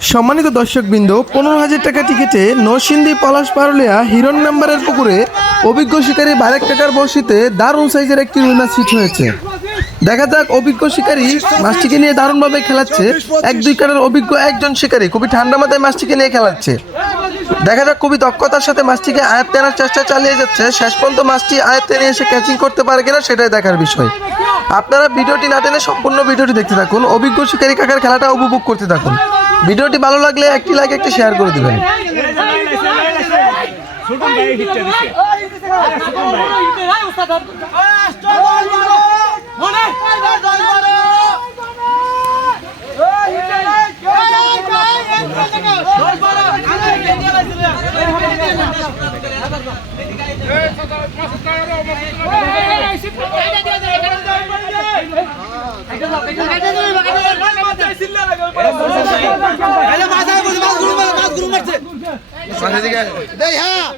সম্মানিত দর্শকবৃন্দ, 15,000 টাকা টিকিটে নরসিংদী পলাশ পারুলিয়া হিরণ নাম্বারের পুকুরে অভিজ্ঞ শিকারী বারেক টাকার বড়শিতে দারুণ সাইজের একটি রুই মাছ হিট হয়েছে। দেখা যাক অভিজ্ঞ শিকারী মাছটিকে নিয়ে দারুণভাবে খেলাচ্ছে। 1-2 কাটার অভিজ্ঞ একজন শিকারী খুবই ঠান্ডা মাথায় মাছটিকে নিয়ে খেলাচ্ছে। দেখা যাক খুবই দক্ষতার সাথে মাছটিকে আয়ত্তে আনার চেষ্টা চালিয়ে যাচ্ছে। শেষ পর্যন্ত মাছটি আয়ত্তে নিয়ে এসে ক্যাচিং করতে পারে কিনা সেটাই দেখার বিষয়। আপনারা ভিডিওটি না টেনে সম্পূর্ণ ভিডিওটি দেখতে থাকুন, অভিজ্ঞ শিকারী কাকার খেলাটা উপভোগ করতে থাকুন। ভিডিওটি ভালো লাগলে একটি লাইক একটি শেয়ার করে দিবেন।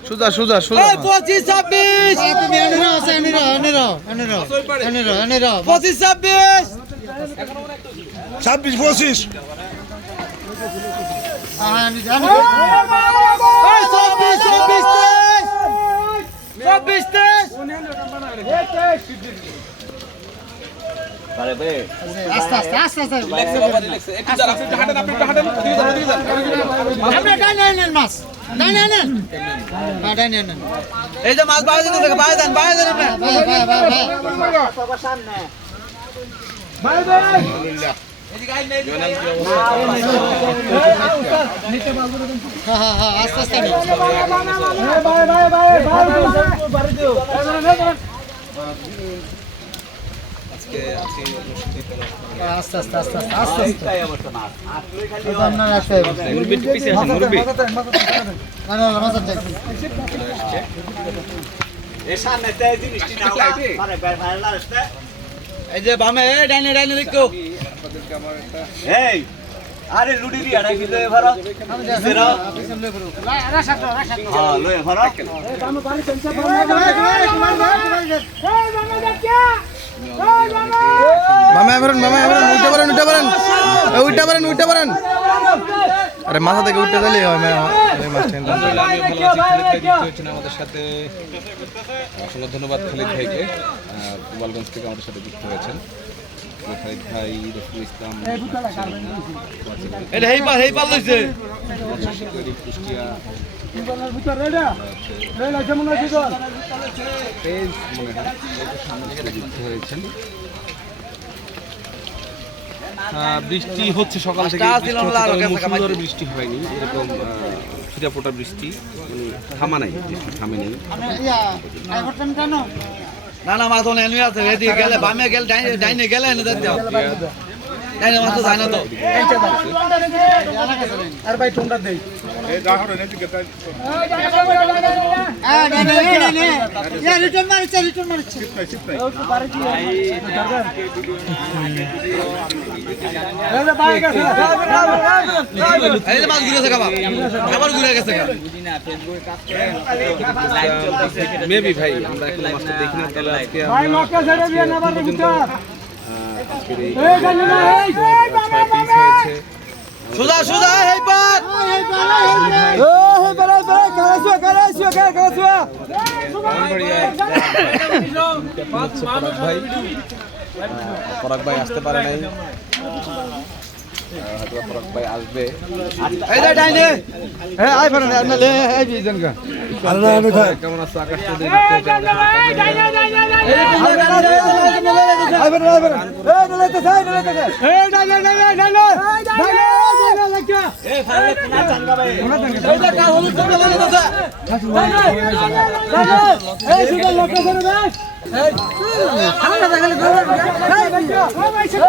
সুজা সুজা সুজা 25-26 26-25 আস্তে আস্তে আস্তে আস্তে একটু দাঁড়া, একটু হাঁটেন, আপনি একটু হাঁটেন, দিকে যান। আপনি ডাইনে নেন মাছ, ডাইনে নেন, হ্যাঁ ডাইনে নেন। এই যে মাছ বাইরে দিতে বাইরে যান আপনি। সবার সামনে ভাই ভাই এদিকে আই নেই, নিচে মাছ ধরে দেন। হ্যাঁ হ্যাঁ আস্তে আস্তে ভাই বাড়ি দিও। আস্তে আস্তে আস্তে আস্তে এই যে বামে ডাইনে ডাইনে দেখো। এই আরে লুডি দিয়া রাখি দে ভরা দিরা হ্যাঁ লয়ে ভরা এই বামে বাড়ি চলছে উঠতে পারেন। আরে মাথা থেকে উঠতে দিলে আমাদের সাথে অসংখ্য ধন্যবাদ খালিদ ভাইকে, গোপালগঞ্জ থেকে আমাদের সাথে যুক্ত হয়েছেন। খালিদ ভাই, রফিকুল ইসলাম, কুষ্টিয়া যুক্ত হয়েছেন। বৃষ্টি হচ্ছে সকাল থেকে, সুন্দর বৃষ্টি হয়নি, এরকম ছিটাফোঁটা বৃষ্টি, থামা নাই, বৃষ্টি থামে নেই। না না মাছ অনেক আছে, এদিকে গেলে বামে গেলে ডাইনে গেলে ডাইনে মাছ তো যায় না তো। আর ভাই টোনটা দেই রিটার্ন মারছে মেবি ভাই আমরা এখন মাছটা দেখি না, তাহলে আজকে সুজা সুজা এই পাত পরাগ ভাই আসতে পারে নাই, হয়তো পরাগ ভাই আসবে। কেমন আছো আকাশ চৌধুরী?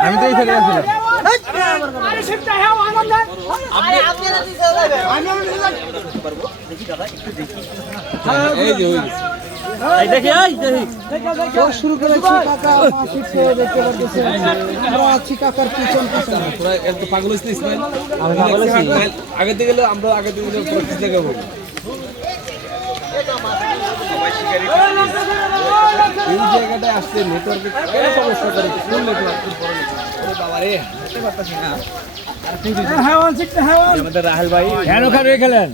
আমি তো এই থেকে আসছিলাম। শুরু করেছি কাকা মাছ দেখতে পাচ্ছেন, আমরা আছি কাকার পিছন পিছন। তোরা একটু পাগল হইছিস ইসমাইল? আমি পাগল হইছি। আগে থেকে গেলে আমরা আগে থেকে পরিস্থিতি দেখাবো। এই জায়গাটায় আসছে নেটওয়ার্কের সমস্যা করে, ফুল নেটওয়ার্ক বাবা রে, হাঁটতে পারতাছি না। আমাদের রাহেল ভাই কেন খাবে খেলেন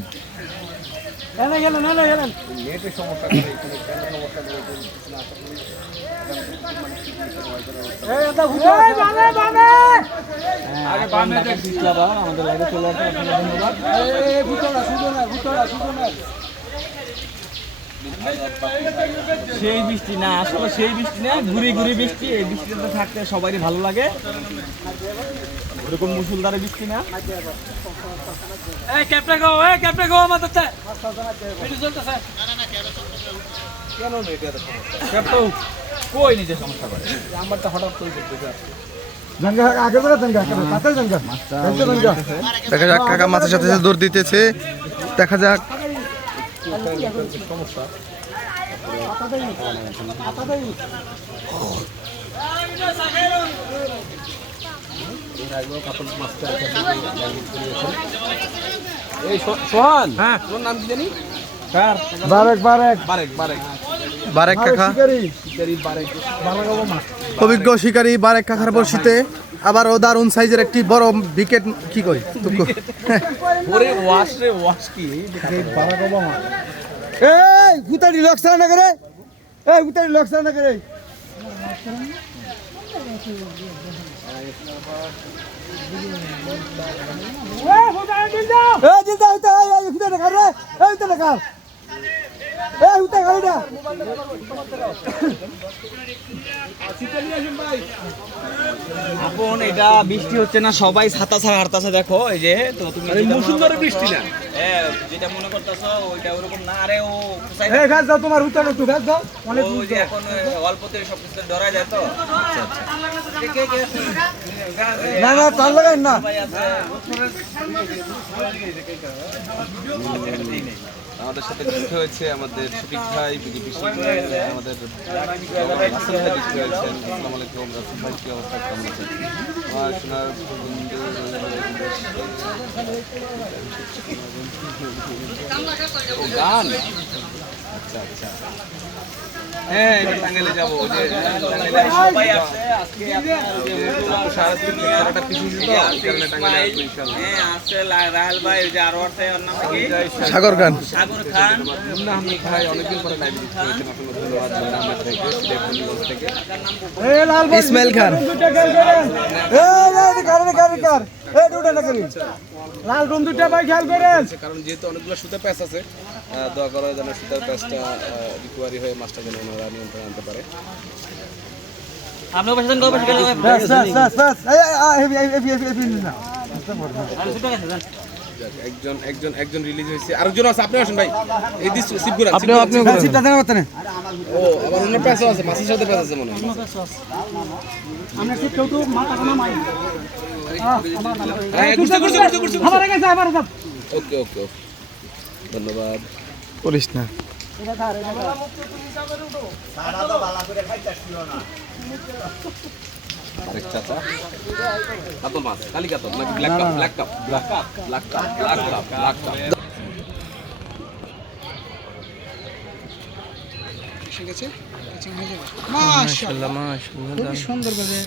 নেটের সমস্যা করে এখানে ক্যামেরা সমস্যা করে কিছু না আসলে আমাদের লাইভে চলে আসেন ধন্যবাদ। সেই বৃষ্টি না, আসলে সেই বৃষ্টি না, ঘুরি ঘুরি বৃষ্টি। এই বৃষ্টিতে থাকতে সবারই ভালো লাগে, ওরকম মুসুলধারে বৃষ্টি না। কই নিজে সমস্যা করে নাম্বারটা হঠাৎ করে দেখতে যাচ্ছে দেখা যাক কাকা মাছের সাথে সাথে দৌড় দিতেছে, দেখা যাক। সমস্যা এই সোহান, হ্যাঁ তোর নাম কি জানি? বারেক কাকা, অভিজ্ঞ শিকারী বারেক কাকার বড়শিতে আবারও দারুণ সাইজের একটি বড় বিকেট। কি কই ওরে ওয়াশ রে ওয়াশ কি এই গুতাড়ি লক্ষ্য না করে, এই গুতাড়ি লক্ষ্য না করে। এই দিদা হইতা এই গুতাড়ি কর রে, এই গুতাড়ি কর, এই গুতাড়ি কর না। আপন এটা বৃষ্টি হচ্ছে না, সবাই ছাতা ছাড়া হাঁটতাছে। দেখো এই যে, তো তুমি মুসুলধারে বৃষ্টি না, হ্যাঁ যেটা মনে করতেছো ওইটা ওরকম না। আরে ও কোথায় এই গাছ দাও, তোমার উত্তর একটু গাছ দাও, অনেক ওই যে এখন অল্পতে সবকিছু ধরা যায় তো। না না তার লাগাই না। ভাই আছে আমাদের সাথে যুক্ত হয়েছে আমাদের শফিক ভাই, বিজেপি আমাদের রাসেল ভাই যুক্ত হয়েছেন। আসসালামু আলাইকুম রাসেল ভাই, কি অবস্থা, কেমন আছেন? আমার সোনার বন্ধু ও গান, আচ্ছা আচ্ছা, হ্যাঁ এবার টাঙ্গাইলে যাবো। ওই যে টাঙ্গাইলে সবাই আছে আজকে আপনার সারাদিন একটা পিছিয়ে দিত, এই কারণে টাঙ্গাইলে আসবো ইনশাআল্লাহ। হ্যাঁ আছে রাহেল ভাই, ওই যে আরো আছে, ওর নাম কি সাগর খান, সাগর খান। মুন্না আহমেদ ভাই অনেকদিন পরে লাইভে যুক্ত হয়েছেন, অসংখ্য ধন্যবাদ। মুন্না আহমেদ ভাইকে সিলেট থেকে। এই লাল ভাই ইসমাইল খান, এই কারণে কার এই দুটো না করি লাল রুম দুটো ভাই খেয়াল করেন। কারণ যেহেতু অনেকগুলো সুতার প্যাচ আছে, দোয়া করা যেন সুতার প্যাচটা রিকভারি হয়ে মাছটা যেন ওনারা নিয়ন্ত্রণ আনতে পারে। আপনি পাশে গল্প শিখে বাস এই না একজন রিলিজ হয়েছে, আরেকজন আছে, আপনি আসেন ভাই, এই দিস শিবগুরা আপনিও সিটটা দেন করতে না। ও আবার অন্য প্যাচও আছে, মাছের সাথে প্যাচ আছে মনে হয়। আমরা ঠিক কেউ তো মাথা কোনো মাই হ্যাঁ ঘুরছে। আমার আগে যা আমার সব ওকে ওকে ওকে, ধন্যবাদ। করিস না। আরেক চাচা কাতল মাছ, কালি কাতল নাকি ব্ল্যাক কাপ এসে গেছে। মাশাআল্লাহ মাশাআল্লাহ, সুন্দর ভাবে